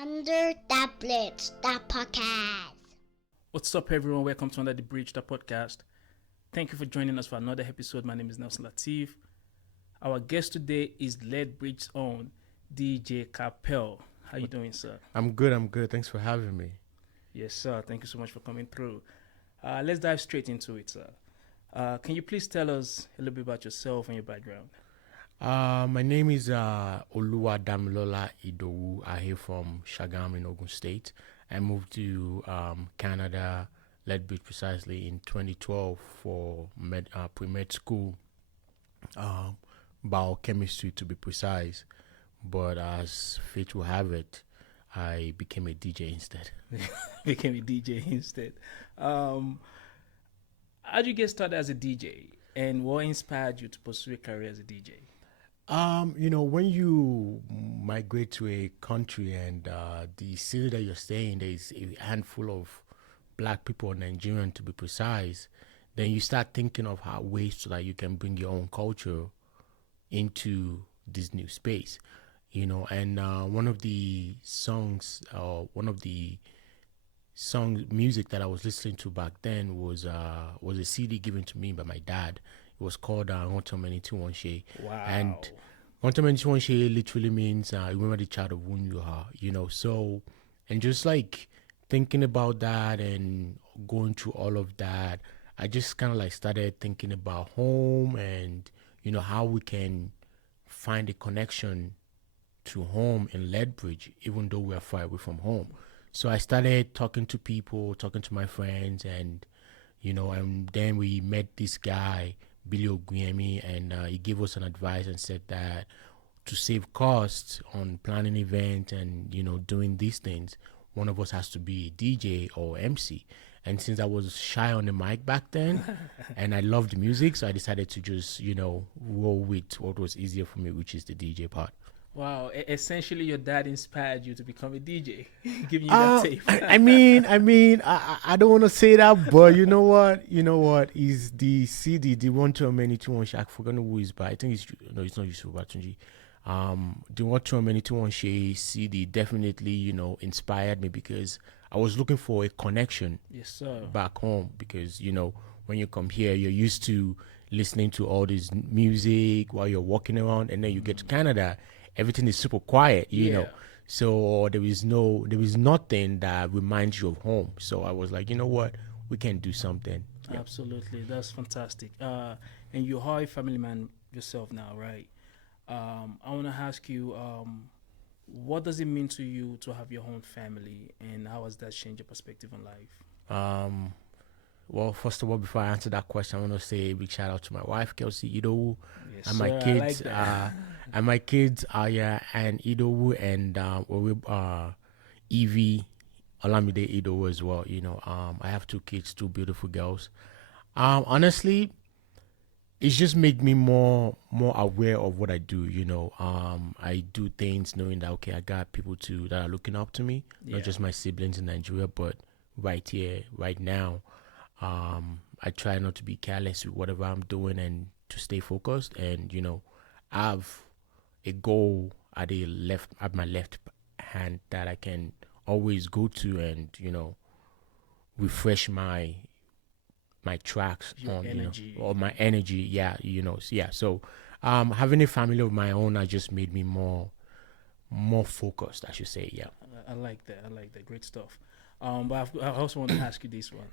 Under that Blitz, that podcast. What's up, everyone? Welcome to Under the Bridge, the podcast. Thank you for joining us for another episode. My name is Nelson Latif. Our guest today is Lethbridge's own DJ Carpel. How you doing, sir? I'm good. Thanks for having me. Yes, sir. Thank you so much for coming through. Let's dive straight into it, sir. Can you please tell us a little bit about yourself and your background? My name is Oluwadamilola Idowu. I hail from Shagam in Ogun State. I moved to Canada, Lethbridge precisely in 2012 for pre-med school, biochemistry to be precise. But as fate will have it, I became a DJ instead. Became a DJ instead. How did you get started as a DJ, and what inspired you to pursue a career as a DJ? When you migrate to a country and the city that you're staying, there's a handful of black people, Nigerian to be precise, then you start thinking of how ways so that you can bring your own culture into this new space, and one of the music that I was listening to back then was a CD given to me by my dad. It was called Rontomeni Wow. And Rontomeni literally means remember the child of whom you are, So, and just like thinking about that and going through all of that, I just kind of like started thinking about home and, how we can find a connection to home in Lethbridge, even though we're far away from home. So I started talking to people, talking to my friends, and, and then we met this guy, Billy Oguyemi, and he gave us an advice and said that to save costs on planning events and doing these things, one of us has to be a DJ or MC. And since I was shy on the mic back then and I loved music, so I decided to just roll with what was easier for me, which is the DJ part. Wow, essentially your dad inspired you to become a DJ, giving you that tape. I don't want to say that, but you know what? Is the CD, the 1-2-many-2-1 I forgot who is, but I think it's not Yusuf Batunji. The 1-2-many-2-1 CD definitely, inspired me because I was looking for a connection. Yes, sir. Back home because, when you come here, you're used to listening to all this music while you're walking around, and then you get to Canada. Everything is super quiet, you know. So there is nothing that reminds you of home. So I was like, you know what, we can do something. Absolutely, that's fantastic. And you are a family man yourself now, right? I want to ask you, what does it mean to you to have your own family, and how has that changed your perspective on life? Well, first of all, before I answer that question, I want to say a big shout out to my wife, Kelsey Idowu, Yes, and my sir, kids, I like that. and my kids, Aya and Idowu, and Evie, Olamide Idowu as well. I have two kids, two beautiful girls. Honestly, it's just made me more aware of what I do. I do things knowing that okay, I got people that are looking up to me, not just my siblings in Nigeria, but right here, right now. I try not to be careless with whatever I'm doing and to stay focused and, have a goal at my left hand that I can always go to and, refresh my tracks Your energy. or my energy. Yeah. So, having a family of my own, just made me more focused, I should say. Yeah. I like that. Great stuff. But I also want to ask you this one.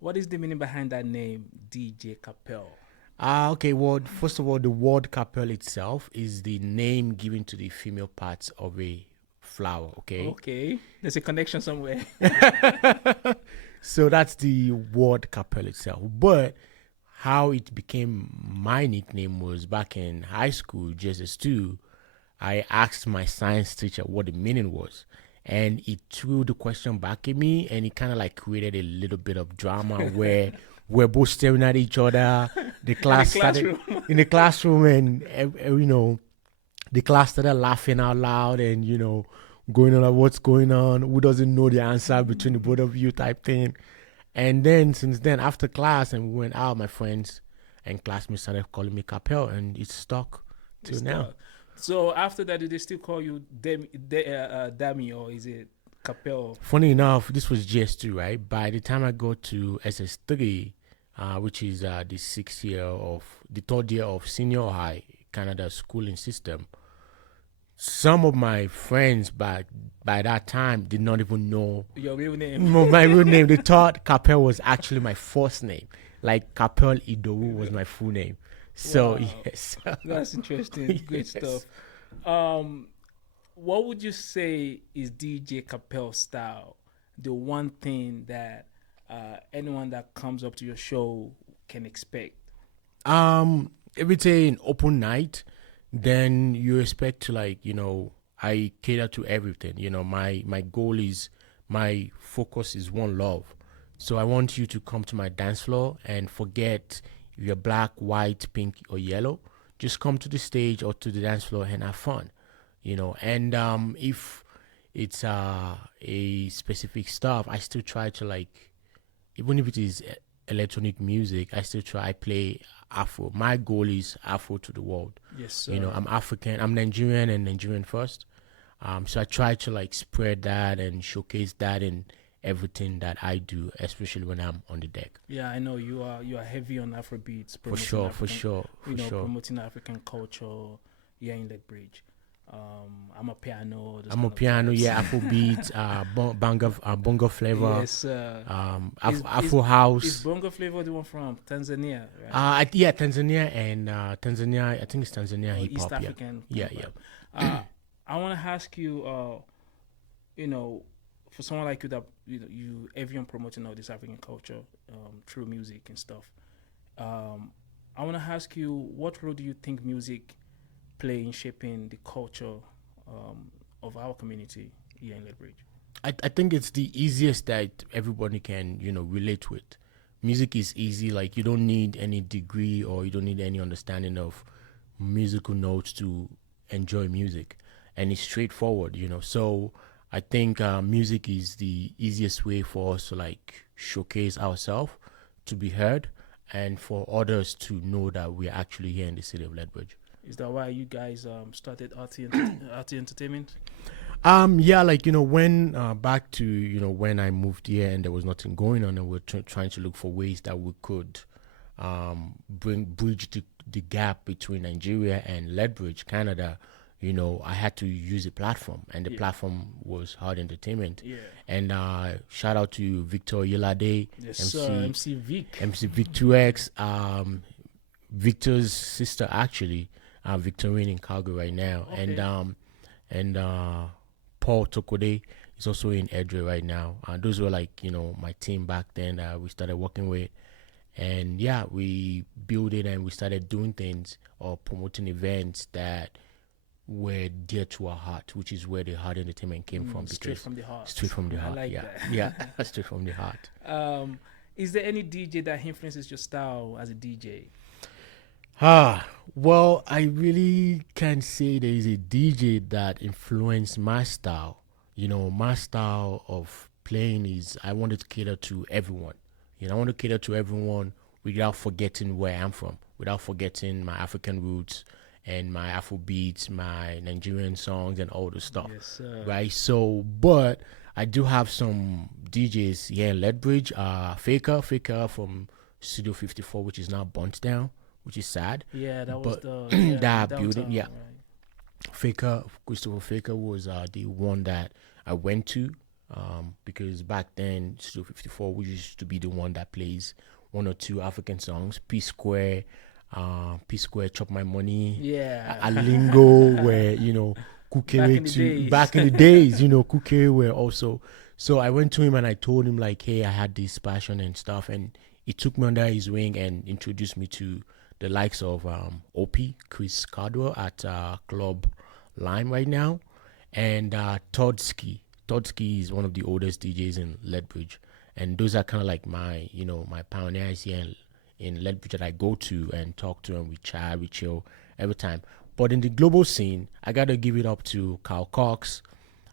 What is the meaning behind that name, DJ Carpel? Okay. Well, first of all, the word Carpel itself is the name given to the female parts of a flower. Okay. There's a connection somewhere. So that's the word Carpel itself. But how it became my nickname was back in high school, JS2. I asked my science teacher what the meaning was. And he threw the question back at me, and it kind of like created a little bit of drama where we're both staring at each other. The class started in the classroom, and the class started laughing out loud, and going on like what's going on, who doesn't know the answer between the both of you type thing. And then since then, after class, and we went out, my friends and classmates started calling me Carpel, and it's stuck till now. So after that, do they still call you Dami, or is it Carpel? Funny enough, this was GS2, right? By the time I got to SS3, which is the third year of senior high Canada schooling system, some of my friends by that time did not even know Your real name? my real name. They thought Carpel was actually my first name. Like Carpel Idowu was my full name. So Wow. yes. That's interesting. Great Yes. stuff. What would you say is DJ Carpel style? The one thing that anyone that comes up to your show can expect. If it's an open night, then you expect to, like, I cater to everything. My goal is, my focus is one love. So I want you to come to my dance floor and forget if you're black, white, pink, or yellow. Just come to the stage or to the dance floor and have fun. And if it's a specific stuff, I still try to, like, even if it is electronic music, I still try. I play Afro. My goal is Afro to the world. Yes, sir. I'm African. I'm Nigerian and Nigerian first. So I try to, like, spread that and showcase that in everything that I do, especially when I'm on the deck. Yeah, I know you are heavy on Afrobeats. For sure. Promoting African culture here in Lethbridge. Amapiano. Amapiano, yeah, Afrobeats, bongo flavor, Yes, sir. Afro house. Is bongo flavor the one from Tanzania, right? Yeah, Tanzania and Tanzania. I think it's Tanzania hip East hop. African. Yeah. I want to ask you, for someone like you that you everyone promoting all this African culture through music and stuff. I want to ask you, what role do you think music play in shaping the culture of our community here in Lethbridge? I think it's the easiest that everybody can, relate with. Music is easy. Like, you don't need any degree or you don't need any understanding of musical notes to enjoy music. And it's straightforward, So I think music is the easiest way for us to, like, showcase ourselves, to be heard, and for others to know that we're actually here in the city of Lethbridge. Is that why you guys started RT Entertainment? Yeah, like, when back to, when I moved here and there was nothing going on, and we're trying to look for ways that we could bridge the gap between Nigeria and Lethbridge, Canada. I had to use a platform, and the platform was Hard Entertainment. Yeah. And shout out to Victor Yelade, Yes, sir. MC Vic. MC Vic 2X, Victor's sister, actually, Victorine in Calgary right now. Okay. And Paul Tokode is also in Edre right now. Those were, like, my team back then that we started working with. And yeah, we built it and we started doing things or promoting events that were dear to our heart, which is where the Hard Entertainment came from. Straight from the heart. Straight from the I heart. like Yeah. that. Yeah. Straight from the heart. Is there any DJ that influences your style as a DJ? Well, I really can't say there is a DJ that influenced my style. My style of playing is, I want to cater to everyone. I want to cater to everyone without forgetting where I'm from, without forgetting my African roots and my Afrobeats, my Nigerian songs, and all the stuff. Yes, sir. Right? So, but I do have some DJs here in Lethbridge. Faker from Studio 54, which is now burnt down, which is sad. Yeah, that But was the that downtown, building, yeah. right. Christopher Faker was the one that I went to, because back then Studio 54 we used to be the one that plays one or two African songs. P Square, Chop My Money, Yeah. Alingo, where Kukere back in the days, Kukere were also. So I went to him and I told him, like, hey, I had this passion and stuff, and he took me under his wing and introduced me to the likes of OP, Chris Cardwell at Club Lime right now, and Toddski. Toddski is one of the oldest DJs in Lethbridge, and those are kind of like my, my pioneers here in Lethbridge that I go to and talk to, and we chat, we chill every time. But in the global scene, I gotta give it up to Carl Cox.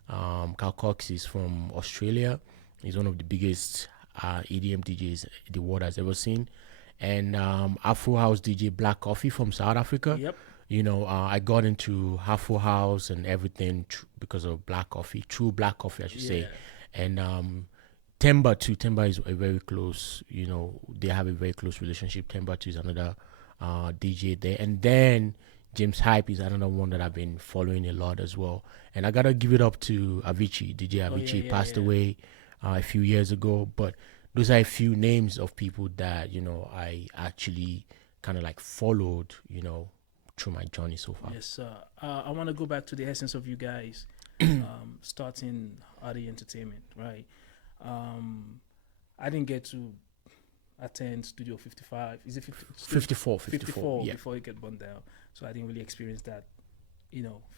Carl Cox is from Australia. He's one of the biggest EDM DJs the world has ever seen. And Afro House DJ Black Coffee from South Africa. Yep. I got into Afro House and everything because of Black Coffee, true Black Coffee, I should say. Yeah. And Temba is a very close, they have a very close relationship. Temba 2 is another DJ there. And then James Hype is another one that I've been following a lot as well. And I got to give it up to Avicii. DJ Avicii passed away a few years ago. But those are a few names of people that, I actually kind of like followed, through my journey so far. Yes, sir. I want to go back to the essence of you guys starting Adi Entertainment, right? I didn't get to attend Studio 55. Is it 54? 54 yeah. before it get burned down. So I didn't really experience that,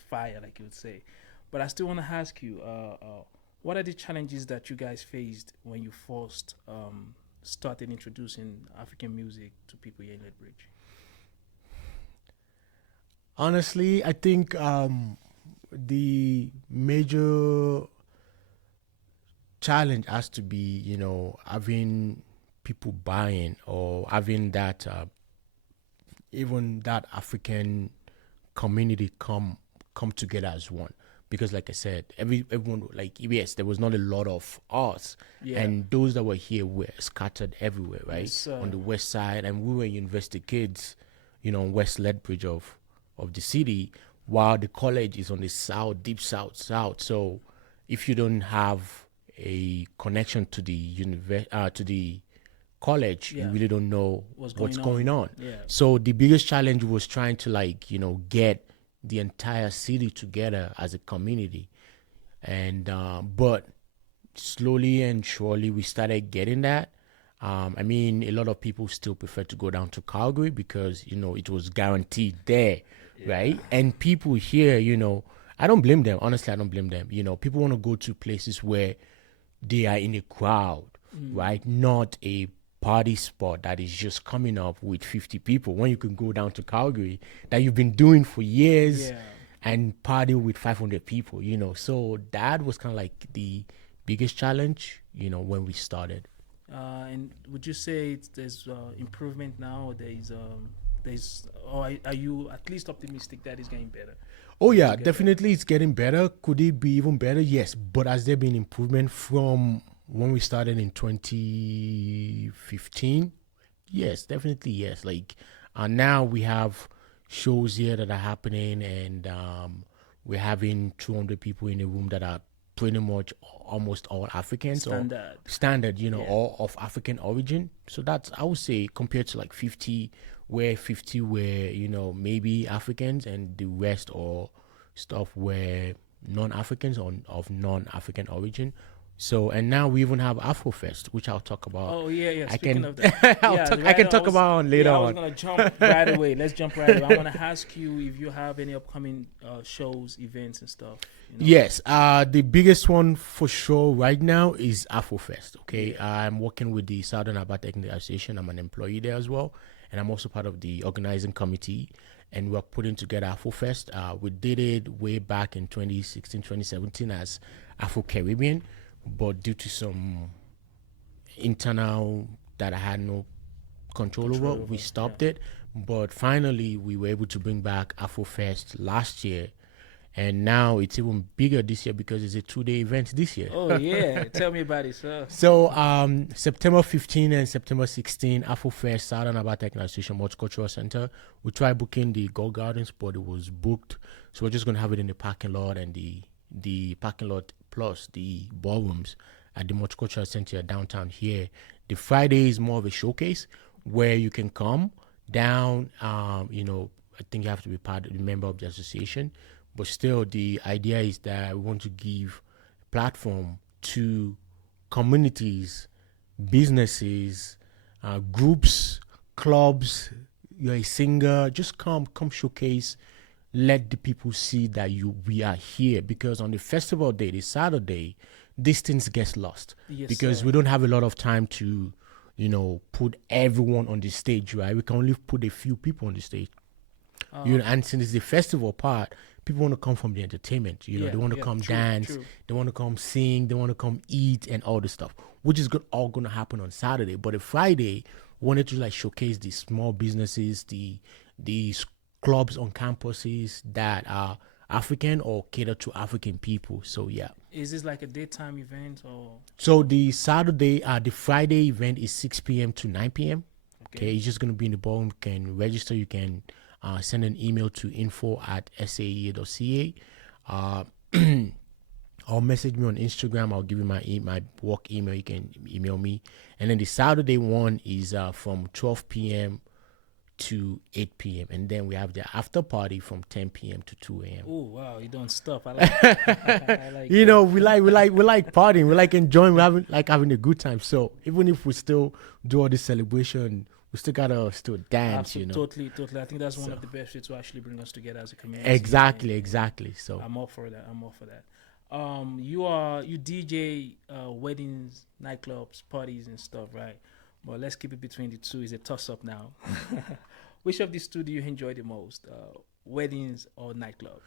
fire, like you would say. But I still want to ask you, what are the challenges that you guys faced when you first started introducing African music to people here in Lethbridge? Honestly, I think the major challenge has to be, having people buying or having that, even that African community come together as one. Because, like I said, everyone, like, yes, there was not a lot of us, and those that were here were scattered everywhere, right? Yes, on the west side, and we were university kids, on West Lethbridge of the city, while the college is on the south, deep south. So if you don't have a connection to the college, you really don't know what's going on. Yeah. So the biggest challenge was trying to get the entire city together as a community. And but slowly and surely we started getting that. I mean, a lot of people still prefer to go down to Calgary because, it was guaranteed there, right? And people here, I don't blame them. Honestly, I don't blame them. People want to go to places where they are in a crowd, right? Not a party spot that is just coming up with 50 people when you can go down to Calgary that you've been doing for years and party with 500 people, So that was kind of like the biggest challenge, when we started. And would you say there's improvement now? Or are you at least optimistic that it's getting better? Oh yeah, definitely it's getting better. Could it be even better? Yes, but has there been improvement from when we started in 2015? Yes, definitely yes. Like now we have shows here that are happening, and we're having 200 people in a room that are pretty much almost all Africans standard, all of African origin. So that's, I would say, compared to like 50 were, maybe Africans, and the rest or stuff were non-Africans or of non-African origin. So, and now we even have Afrofest, which I'll talk about. Oh yeah. I can talk about later on. I was gonna jump right away. Let's jump right away. I want to ask you if you have any upcoming shows, events, and stuff. Yes, the biggest one for sure right now is Afrofest. Okay, I'm working with the Southern Alberta Technical Association. I'm an employee there as well, and I'm also part of the organizing committee. And we're putting together Afrofest. We did it way back in 2016, 2017 as Afro Caribbean. But due to some internal that I had no control over, we stopped it. But finally, we were able to bring back Afrofest last year. And now it's even bigger this year because it's a 2-day event this year. Oh, yeah. Tell me about it, sir. So September 15 and September 16, Afrofest, Southern Alberta Technical Association Multicultural Center. We tried booking the Gold Gardens, but it was booked. So we're just going to have it in the parking lot, and the parking lot plus the ballrooms at the Multicultural Center downtown here. The Friday is more of a showcase where you can come down. I think you have to be a member of the association, but still the idea is that we want to give platform to communities, businesses, groups, clubs. You're a singer, just come showcase. Let the people see that we are here, because on the festival day, the Saturday, these things get lost because we don't have a lot of time to, put everyone on the stage, right? We can only put a few people on the stage. And since it's the festival part, people want to come from the entertainment. They want to come dance, they want to come sing, they want to come eat and all this stuff, which is all going to happen on Saturday. But a Friday, we wanted to showcase the small businesses, the clubs on campuses that are African or cater to African people. So yeah. Is this like a daytime event or? So the Friday event is 6 p.m. to 9 p.m. Okay, it's just gonna be in the ballroom. You can register. You can send an email to info@saea.ca. Or message me on Instagram. I'll give you my work email. You can email me. And then the Saturday one is from 12 p.m. to 8 p.m. And then we have the after party from 10 p.m. to 2 a.m. Oh wow, you don't stop. I like I like You know, we like partying. We like enjoying. We having a good time. So even if we still do all this celebration, we still gotta dance. Absolutely, You know, totally. I think that's one of the best ways to actually bring us together as a community. exactly. So I'm all for that. You DJ weddings, nightclubs, parties, and stuff, right? But let's keep it between the two. It's a toss up now. Which of these two do you enjoy the most? Weddings or nightclub?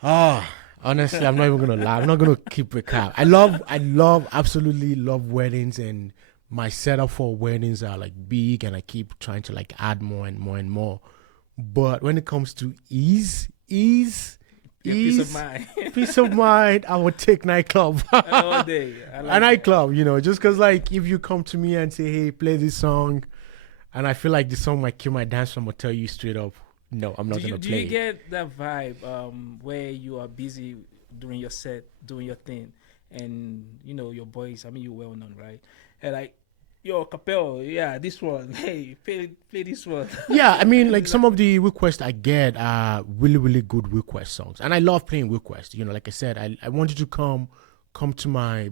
Honestly, I'm not even gonna lie. I'm not gonna keep it cap. Absolutely love weddings, and my setup for weddings are like big, and I keep trying to like add more and more and more. But when it comes to ease, Peace of mind. peace of mind, I would take nightclub. All day. I like A nightclub, you know, just because like if you come to me and say, hey, play this song, and I feel like the song might kill my dance, I'm gonna tell you straight up, no, I'm not gonna Do play you it. get that vibe where you are busy during your set, doing your thing, and you know your boys? I mean, you're well known, right? And like, yo, Carpel, yeah, this one, hey, play this one. Yeah, I mean, like some of the requests I get are really, really good request songs, and I love playing requests. You know, like I said, I want you to come to my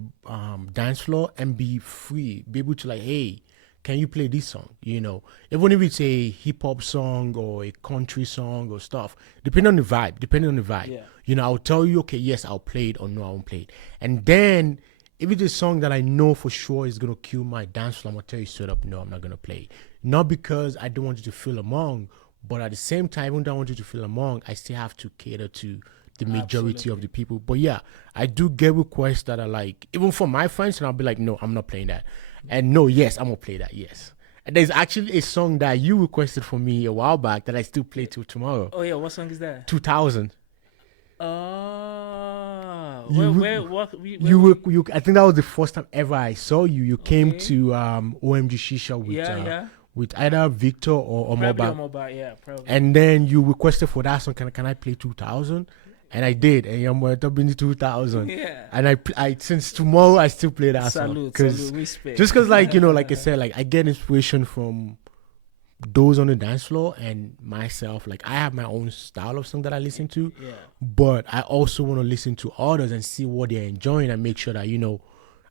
dance floor and be free, be able to like, hey, can you play this song? You know, even if it's a hip hop song or a country song or stuff, depending on the vibe. Yeah. You know, I'll tell you, okay, yes, I'll play it, or no, I won't play it, and then. If it's a song that I know for sure is gonna kill my dance floor, I'm gonna tell you straight up, no, I'm not gonna play it. Not because I don't want you to feel among, but at the same time, even though I want you to feel among, I still have to cater to the majority of the people. But yeah, I do get requests that are like, even from my friends, and I'll be like, no, I'm not playing that. And no, yes, I'm gonna play that, yes. And there's actually a song that you requested for me a while back that I still play till tomorrow. Oh yeah, what song is that? 2000. I think that was the first time ever I saw you. You came to OMG Shisha with either Victor or Omoba, yeah, probably. and then you requested for that song. Can I play 2000? And I did, and you're more top in the 2000. Yeah. And I since tomorrow I still play that song. Salute, respect. Just because, like, you know, like I said, like I get inspiration from those on the dance floor and myself. Like I have my own style of song that I listen to, but I also want to listen to others and see what they're enjoying and make sure that, you know,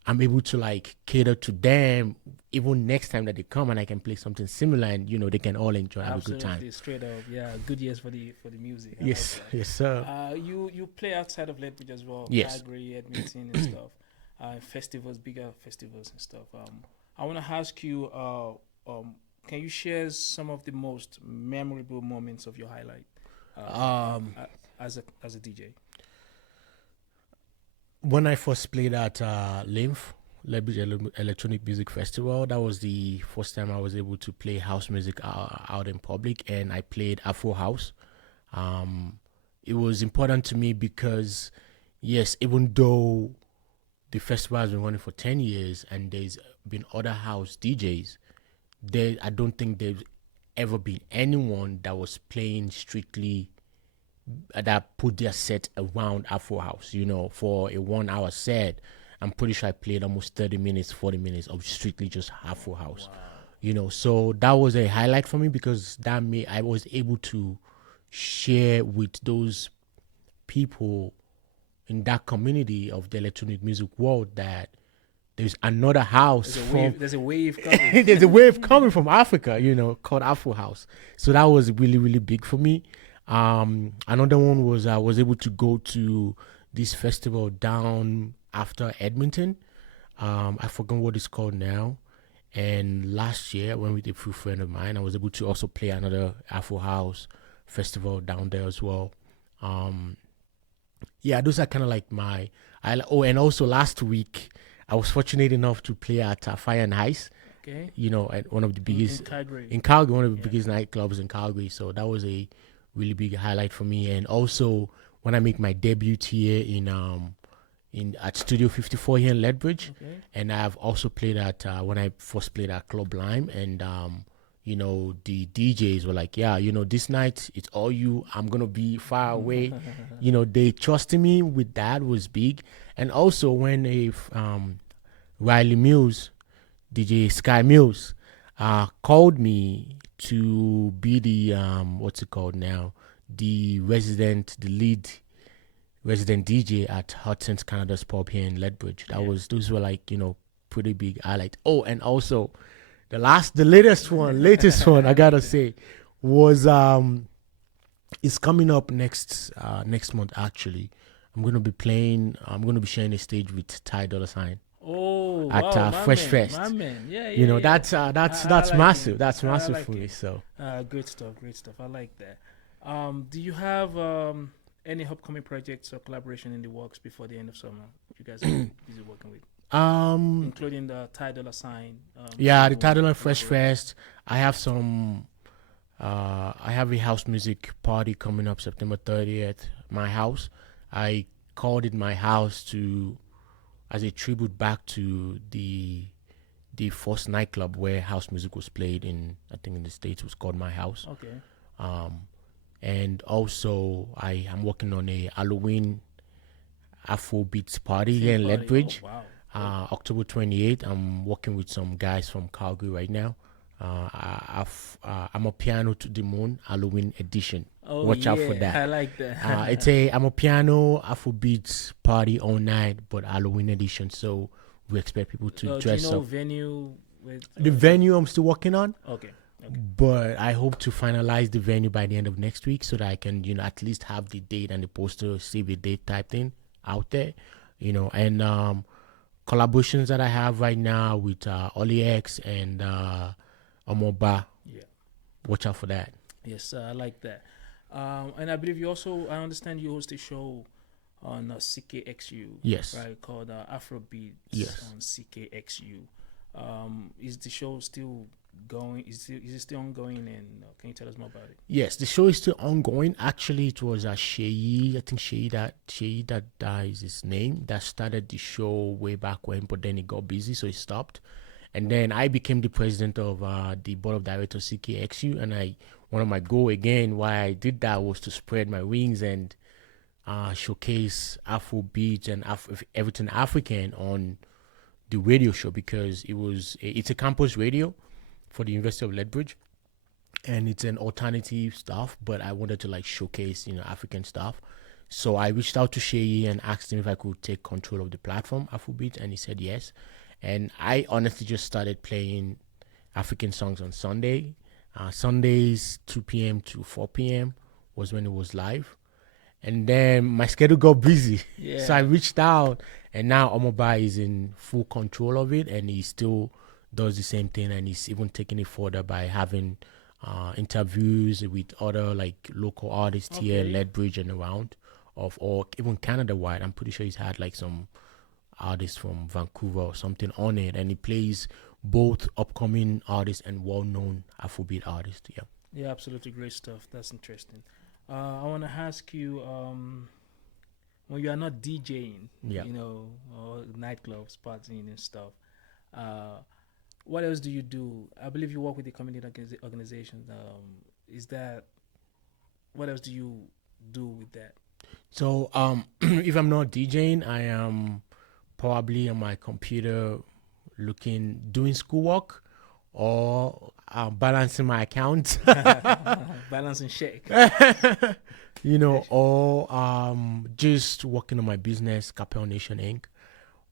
I'm able to like cater to them even next time that they come, and I can play something similar, and you know they can all enjoy, have a good time. Straight up, yeah, good years for the music. Yes, yes, sir. You play outside of Lethbridge as well, yes, Calgary, Edmonton, and stuff. Festivals, bigger festivals and stuff. I want to ask you, can you share some of the most memorable moments of your highlight as a DJ? When I first played at Lethbridge Electronic Music Festival, that was the first time I was able to play house music out in public, and I played Afro House. It was important to me because, yes, even though the festival has been running for 10 years and there's been other house DJs, I don't think there's ever been anyone that was playing strictly that put their set around Afro House. You know, for a 1 hour set, I'm pretty sure I played almost 30 minutes, 40 minutes of strictly just Afro House. Wow. You know, so that was a highlight for me because I was able to share with those people in that community of the electronic music world that there's another house. There's a wave coming. There's a wave coming from Africa, you know, called Afro House. So that was really, really big for me. Another one was I was able to go to this festival down after Edmonton. I forgot what it's called now. And last year, I went with a few friend of mine. I was able to also play another Afro House festival down there as well. Yeah, those are kind of like and also last week, I was fortunate enough to play at Fire and Ice Okay. You know, at one of the biggest In Calgary. in Calgary, one of the Yeah. biggest nightclubs in Calgary. So that was a really big highlight for me. And also when I make my debut here in at Studio 54 here in Lethbridge, Okay. and I've also played at when I first played at Club Lime, and you know, the DJs were like, yeah, you know, this night it's all you. I'm gonna be far away. You know, they trusted me with that was big. And also when Riley Mills, DJ Sky Mills, called me to be the what's it called now, the lead resident DJ at Hudson's Canada's pub here in Lethbridge. Those were like, you know, pretty big highlight. Oh, and also the latest one I gotta say was is coming up next month actually. I'm gonna be sharing a stage with Ty Dollar Sign Oh, at wow, my Freshfest. man, my man. Yeah, yeah. You know, yeah. that's I like massive. it. That's I massive like for me. it. So Great stuff, great stuff. I like that. Do you have any upcoming projects or collaboration in the works before the end of summer? You guys are busy working with, including the Ty Dollar Sign. yeah, the single title of collaboration. Freshfest. I have I have a house music party coming up September 30th. My house. I called it my house as a tribute back to the first nightclub where house music was played in, I think in the States. It was called My House. Okay. And also I am working on a Halloween Afrobeats party here in Theme party. Lethbridge. Oh, wow. October 28th. I'm working with some guys from Calgary right now. Amapiano to the Moon Halloween edition. Oh, Watch out for yeah, that. I like that. It's a Amapiano Afrobeats party all night, but Halloween edition. So we expect people to Do you dress know up. venue? With, The venue I'm still working on, Okay. but I hope to finalize the venue by the end of next week so that I can, you know, at least have the date and the poster, save the date type thing out there, you know. And collaborations that I have right now with Oli X and Omoba. Yeah. Watch out for that. Yes, I like that. And I believe I understand you host a show on CKXU. Yes. Right, called Afrobeats Yes. on CKXU. Is the show still going? Is it still ongoing? And can you tell us more about it? Yes, the show is still ongoing. Actually, it was Sheyi, I think Sheyi that is his name, that started the show way back when, but then he got busy, so he stopped. And then I became the president of the board of directors CKXU, and one of my goal again why I did that was to spread my wings and showcase Afrobeats and everything African on the radio show, because it's a campus radio for the University of Lethbridge, and it's an alternative stuff, but I wanted to like showcase, you know, African stuff. So I reached out to Sheyi and asked him if I could take control of the platform Afrobeat, and he said yes. And I honestly just started playing African songs on Sunday. Sundays 2 p.m. to 4 p.m. was when it was live. And then my schedule got busy. Yeah. So I reached out, and now Omoba is in full control of it, and he still does the same thing, and he's even taking it further by having interviews with other like local artists here, Lethbridge and around, or even Canada wide. I'm pretty sure he's had like some artists from Vancouver or something on it, and he plays both upcoming artists and well-known Afrobeat artists. Yeah, absolutely great stuff. That's interesting. I want to ask you, when you are not DJing, Yeah. you know, or nightclubs, partying and stuff, what else do you do? I believe you work with the community organizations. What else do you do with that? So if I'm not DJing, I am probably on my computer doing schoolwork, or balancing my account. Balance and shake. You know, or just working on my business, Carpel Nation Inc.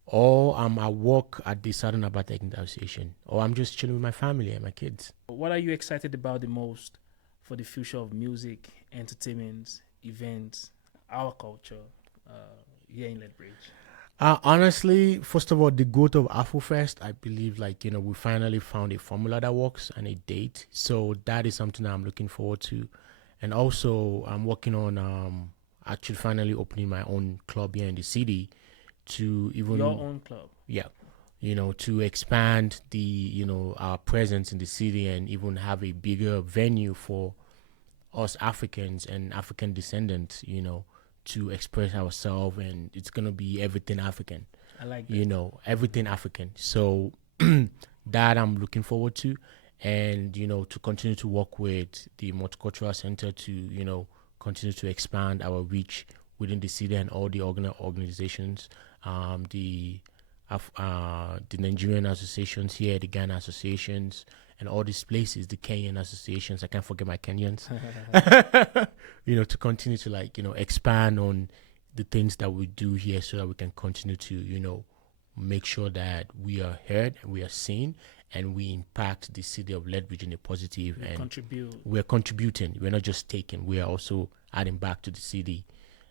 Or I'm at work at the Southern Alberta Association, or I'm just chilling with my family and my kids. What are you excited about the most for the future of music, entertainment, events, our culture here in Lethbridge? Honestly, first of all, the growth of Afrofest, I believe, like, you know, we finally found a formula that works and a date. So that is something that I'm looking forward to. And also, I'm working on actually finally opening my own club here in the city to even... Your own club? Yeah. to expand our presence in the city and even have a bigger venue for us Africans and African descendants, to express ourselves, and it's gonna be everything African. I like that. Everything African. So that I'm looking forward to, and to continue to work with the Multicultural Center to continue to expand our reach within the city and all the organizations, the Nigerian associations here, the Ghana associations, and all these places, the Kenyan associations. I can't forget my Kenyans. To continue to expand on the things that we do here, so that we can continue to make sure that we are heard and we are seen, and we impact the city of Lethbridge in a positive, and contribute. We're contributing. We're not just taking. We are also adding back to the city.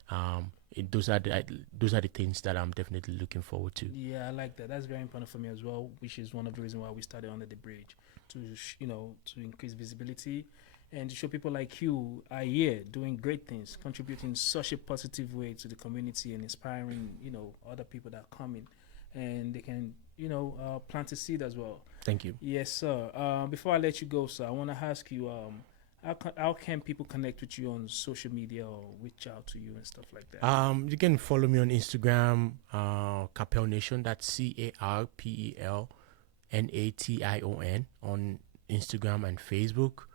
Those are the things that I'm definitely looking forward to. Yeah, I like that. That's very important for me as well, which is one of the reasons why we started Under the Bridge, to to increase visibility and to show people like you are here doing great things, contributing in such a positive way to the community and inspiring other people that are coming, and they can plant a seed as well. Thank you. Yes, sir. Before I let you go, sir, I want to ask you how can people connect with you on social media or reach out to you and stuff like that? You can follow me on Instagram, Carpel Nation. That's CarpelNation on Instagram and Facebook.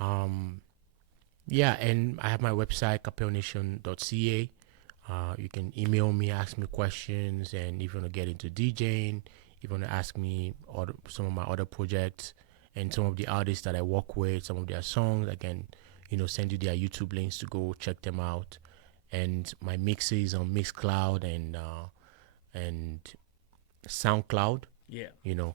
And I have my website, carpelnation.ca. You can email me, ask me questions, and if you want to get into DJing, if you want to ask me some of my other projects and some of the artists that I work with, some of their songs, I can, send you their YouTube links to go check them out. And my mixes on Mixcloud and SoundCloud. Yeah.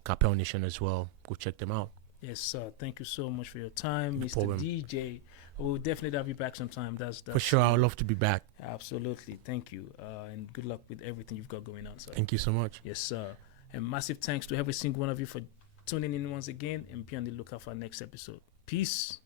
Carpel Nation as well. Go check them out. Yes, sir. Thank you so much for your time, No Mr. problem. DJ. We'll definitely have you back sometime. That's For sure. I'd love to be back. Absolutely. Thank you. And good luck with everything you've got going on, sir. Thank you so much. Yes, sir. And massive thanks to every single one of you for tuning in once again, and be on the lookout for our next episode. Peace.